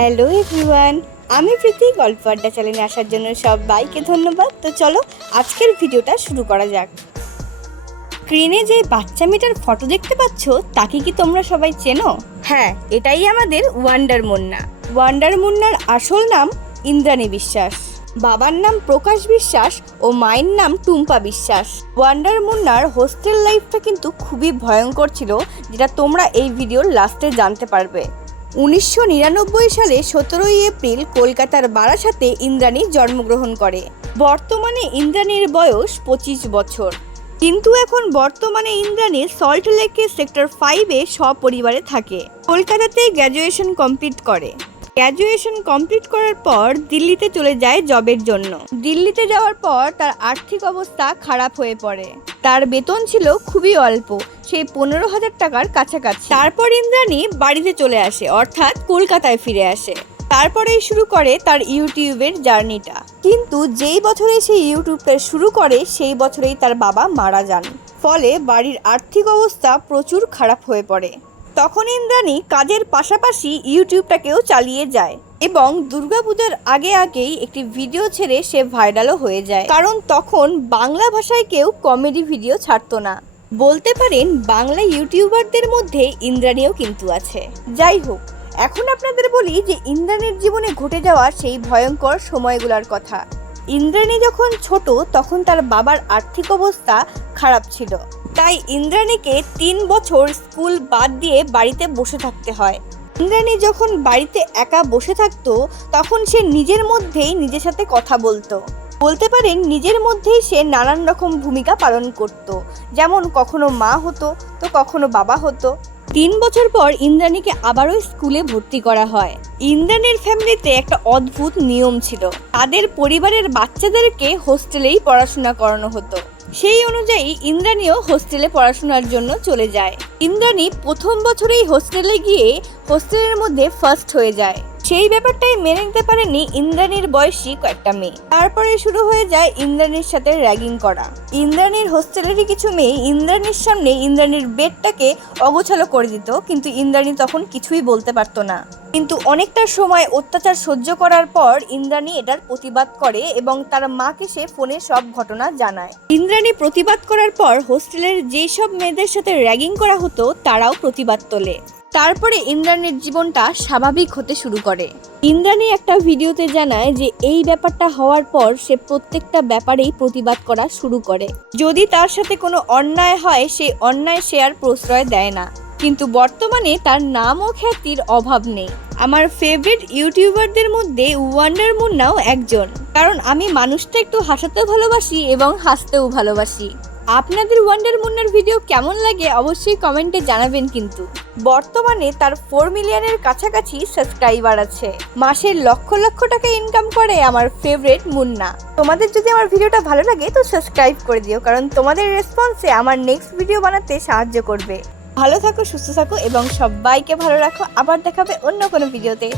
Hello everyone, আমি প্রীতি গল্প আড্ডা চ্যানেলে আসার জন্য সবাইকে ধন্যবাদ। তো চলো আজকের ভিডিওটা শুরু করা যাক। স্ক্রিনে যে বাচ্চা মেয়েটার ফটো দেখতে পাচ্ছ তাকে কি তোমরা সবাই চেনো? হ্যাঁ, এটাই আমাদের ওয়ান্ডার মুন্না। ওয়ান্ডার মুন্নার আসল নাম ইন্দ্রাণী বিশ্বাস, বাবার নাম প্রকাশ বিশ্বাস ও মায়ের নাম টুম্পা বিশ্বাস। ওয়ান্ডার মুন্নার হোস্টেল লাইফটা কিন্তু খুবই ভয়ঙ্কর ছিল, যেটা তোমরা এই ভিডিওর লাস্টে জানতে পারবে। 1999 সালে 17 এপ্রিল কলকাতার বারাসাতে ইন্দ্রাণী জন্মগ্রহণ করে। বর্তমানে ইন্দ্রাণীর বয়স 25 বছর, কিন্তু এখন বর্তমানে ইন্দ্রাণী সল্ট লেকে সেক্টর 5-এ সপরিবারে থাকে। কলকাতাতে গ্র্যাজুয়েশন কমপ্লিট করে। গ্র্যাজুয়েশন কমপ্লিট করার পর দিল্লিতে চলে যায় জবের জন্য। দিল্লিতে যাওয়ার পর তার আর্থিক অবস্থা খারাপ হয়ে পড়ে। তার বেতন ছিল খুবই অল্প, সেই 15,000 টাকার কাছাকাছি। তারপর ইন্দ্রাণী বাড়িতে চলে আসে, অর্থাৎ কলকাতায় ফিরে আসে। তারপরেই শুরু করে তার ইউটিউবের জার্নিটা। কিন্তু যেই বছরে সে ইউটিউবটা শুরু করে সেই বছরেই তার বাবা মারা যান। ফলে বাড়ির আর্থিক অবস্থা প্রচুর খারাপ হয়ে পড়ে। তখন ইন্দ্রাণী কাজের পাশাপাশি ইউটিউবটাকেও চালিয়ে যায় এবং দুর্গাপূজার আগেই একটি ভিডিও ছেড়ে সে ভাইরালও হয়ে যায়। কারণ তখন বাংলা ভাষায় কেউ কমেডি ভিডিও ছাড়তো না। বলতে পারেন বাংলা ইউটিউবারদের মধ্যে ইন্দ্রাণীও কিন্তু আছে। যাই হোক, এখন আপনাদের বলি যে ইন্দ্রাণীর জীবনে ঘটে যাওয়া সেই ভয়ঙ্কর সময়গুলোর কথা। ইন্দ্রাণী যখন ছোট তখন তার বাবার আর্থিক অবস্থা খারাপ ছিল, তাই ইন্দ্রাণীকে 3 বছর স্কুল বাদ দিয়ে বাড়িতে বসে থাকতে হয়। ইন্দ্রাণী যখন বাড়িতে একা বসে থাকতো তখন সে নিজের মধ্যেই নিজের সাথে কথা বলতো। বলতে পারেন নিজের মধ্যেই সে নানান রকম ভূমিকা পালন করত। যেমন কখনো মা হতো তো কখনো বাবা হতো। 3 বছর পর ইন্দ্রাণীকে আবারও স্কুলে ভর্তি করা হয়। ইন্দ্রাণীর ফ্যামিলিতে একটা অদ্ভুত নিয়ম ছিল, তাদের পরিবারের বাচ্চাদেরকে হোস্টেলেই পড়াশোনা করানো হতো। সেই অনুযায়ী ইন্দ্রাণীও হোস্টেলে পড়াশোনার জন্য চলে যায়। ইন্দ্রাণী প্রথম বছরেই হোস্টেলে গিয়ে হোস্টেলের মধ্যে ফার্স্ট হয়ে যায়। সেই ব্যাপারটাই মেনে নিতে পারেনি ইন্দ্রাণীর বয়সী কয়েকটা মেয়ে। তারপরে শুরু হয়ে যায় ইন্দ্রাণীর সাথে র্যাগিং করা। ইন্দ্রাণীর হোস্টেলেরই কিছু মেয়ে ইন্দ্রাণীর সামনে ইন্দ্রাণীর বেডটাকে অগোছালো করে দিত, কিন্তু ইন্দ্রাণী তখন কিছুই বলতে পারতো না। কিন্তু অনেকটা সময় অত্যাচার সহ্য করার পর ইন্দ্রাণী এটার প্রতিবাদ করে এবং তার মাকে সে ফোনে সব ঘটনা জানায়। ইন্দ্রাণী প্রতিবাদ করার পর হোস্টেলের যেই সব মেয়েদের সাথে র্যাগিং করা হতো তারাও প্রতিবাদ তোলে। তারপরে ইন্দ্রাণীর জীবনটা স্বাভাবিক হতে শুরু করে। ইন্দ্রাণী একটা ভিডিওতে জানায় যে এই ব্যাপারটা হওয়ার পর সে প্রত্যেকটা ব্যাপারেই প্রতিবাদ করা শুরু করে। যদি তার সাথে কোনো অন্যায় হয় সেই অন্যায় সে আর প্রশ্রয় দেয় না। কিন্তু বর্তমানে তার নাম ও খ্যাতির অভাব নেই। আমার ফেভারিট ইউটিউবারদের মধ্যে ওয়ান্ডার মুন্নাও একজন, কারণ আমি মানুষটা একটু হাসাতেও ভালোবাসি এবং হাসতেও ভালোবাসি। আপনাদের ওয়ান্ডার মুন্নার ভিডিও কেমন লাগে অবশ্যই কমেন্টে জানাবেন। কিন্তু বর্তমানে তার 4 মিলিয়নের কাছাকাছি সাবস্ক্রাইবার আছে। মাসের লক্ষ লক্ষ টাকা ইনকাম করে আমার ফেভারিট মুন্না। তোমাদের যদি আমার ভিডিওটা ভালো লাগে তো সাবস্ক্রাইব করে দিও, কারণ তোমাদের রেসপন্সে আমার নেক্সট ভিডিও বানাতে সাহায্য করবে। ভালো থাকো, সুস্থ থাকো এবং সবাইকে ভালো রাখো। আবার দেখাবে অন্য কোনো ভিডিওতে।